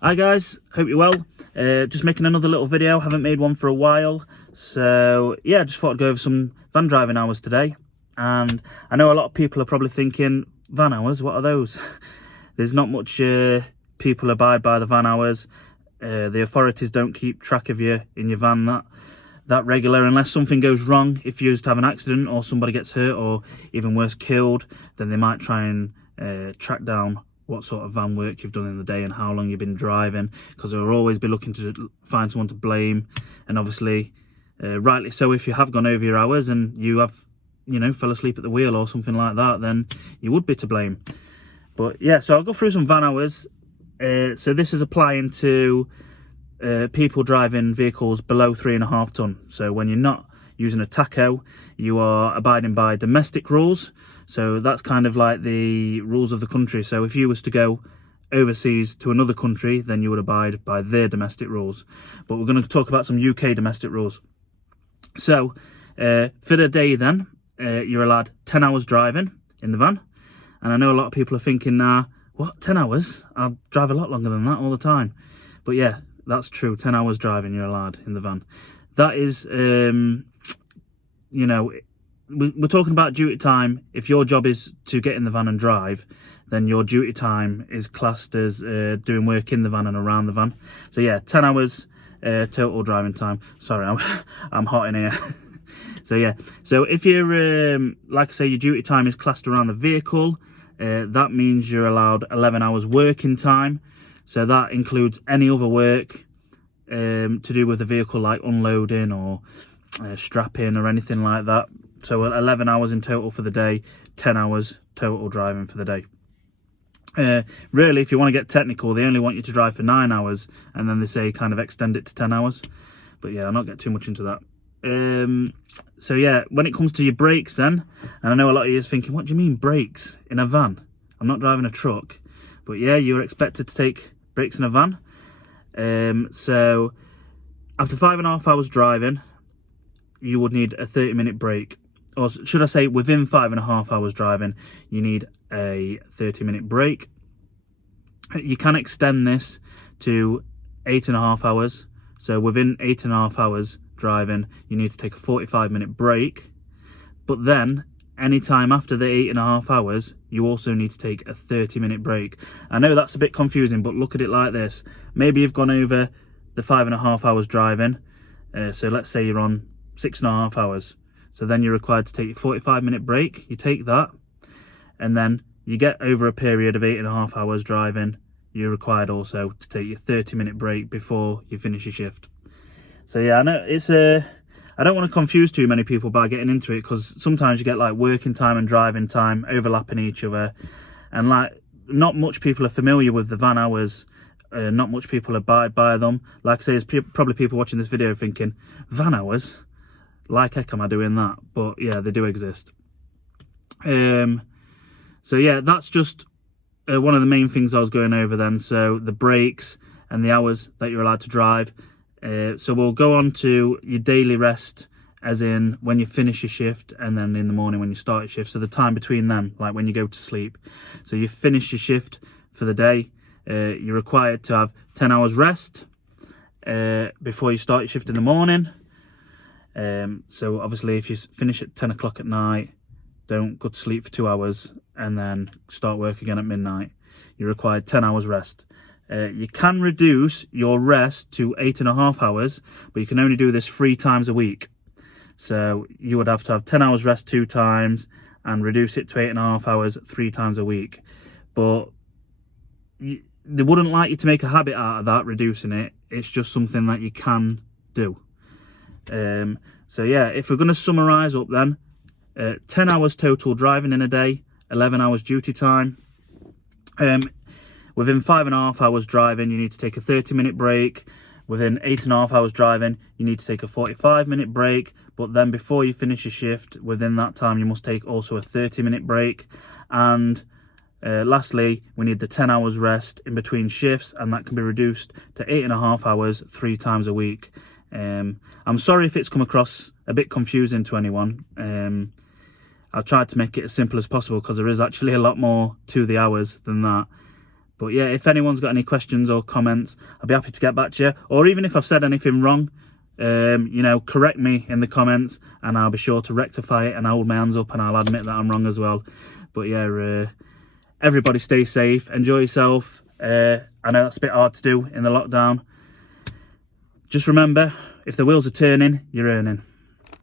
Hi guys, hope you're well. Just making another little video, haven't made one for a while. So yeah, just thought I'd go over some van driving hours today. And I know a lot of people are probably thinking, van hours, what are those? There's not much people abide by the van hours. The authorities don't keep track of you in your van that regular unless something goes wrong. If you used to have an accident or somebody gets hurt or even worse killed, then they might try and track down what sort of van work you've done in the day and how long you've been driving, because they'll always be looking to find someone to blame. And obviously rightly so, if you have gone over your hours and you have, you know, fell asleep at the wheel or something like that, then you would be to blame. But yeah, so I'll go through some van hours. So this is applying to people driving vehicles below 3.5 ton. So when you're not using a tacho, you are abiding by domestic rules. So that's kind of like the rules of the country. So if you was to go overseas to another country, then you would abide by their domestic rules. But we're going to talk about some UK domestic rules. So for the day then, you're allowed 10 hours driving in the van. And I know a lot of people are thinking now, what, 10 hours? I'll drive a lot longer than that all the time. But yeah, that's true. 10 hours driving you're allowed in the van. That is, you know, we're talking about duty time. If your job is to get in the van and drive, then your duty time is classed as doing work in the van and around the van. So yeah, 10 hours total driving time. Sorry, I'm hot in here. So yeah, so if you're, like I say, your duty time is classed around the vehicle, that means you're allowed 11 hours working time. So that includes any other work to do with the vehicle, like unloading or strapping or anything like that. So 11 hours in total for the day, 10 hours total driving for the day. Really, if you want to get technical, they only want you to drive for 9 hours, and then they say kind of extend it to 10 hours. But yeah, I'll not get too much into that. So yeah, when it comes to your brakes then, and I know a lot of you is thinking, what do you mean brakes in a van? I'm not driving a truck. But yeah, you're expected to take brakes in a van. So after 5.5 hours driving, you would need a 30-minute break. Or should I say, within 5.5 hours driving, you need a 30-minute break. You can extend this to 8.5 hours. So within 8.5 hours driving, you need to take a 45-minute break. But then, any time after the 8.5 hours, you also need to take a 30-minute break. I know that's a bit confusing, but look at it like this. Maybe you've gone over the 5.5 hours driving. So let's say you're on 6.5 hours. So then you're required to take your 45-minute break. You take that, and then you get over a period of 8.5 hours driving. You're required also to take your 30-minute break before you finish your shift. So yeah, I know it's I don't want to confuse too many people by getting into it, because sometimes you get like working time and driving time overlapping each other, and like not much people are familiar with the van hours. Not much people abide by them. Like I say, there's probably people watching this video thinking, van hours? Like heck am I doing that? But yeah, they do exist. So yeah, that's just one of the main things I was going over then. So the breaks and the hours that you're allowed to drive. So we'll go on to your daily rest, as in when you finish your shift, and then in the morning when you start your shift. So the time between them, like when you go to sleep. So you finish your shift for the day. You're required to have 10 hours rest before you start your shift in the morning. So obviously if you finish at 10 o'clock at night, don't go to sleep for 2 hours and then start work again at midnight. You're required 10 hours rest. You can reduce your rest to 8.5 hours, but you can only do this 3 times a week. So you would have to have 10 hours rest 2 times and reduce it to 8.5 hours 3 times a week. But they wouldn't like you to make a habit out of that, reducing it. It's just something that you can do. So yeah, if we're going to summarise up then, 10 hours total driving in a day, 11 hours duty time. Within 5.5 hours driving, you need to take a 30-minute break. Within 8.5 hours driving, you need to take a 45-minute break. But then before you finish your shift, within that time, you must take also a 30-minute break. And lastly, we need the 10 hours rest in between shifts, and that can be reduced to 8.5 hours 3 times a week. I'm sorry if it's come across a bit confusing to anyone. I've tried to make it as simple as possible, because there is actually a lot more to the hours than that. But yeah, if anyone's got any questions or comments, I'll be happy to get back to you. Or even if I've said anything wrong, you know, correct me in the comments and I'll be sure to rectify it and I'll hold my hands up and I'll admit that I'm wrong as well. But yeah, everybody stay safe, enjoy yourself. I know that's a bit hard to do in the lockdown. Just remember, if the wheels are turning, you're earning.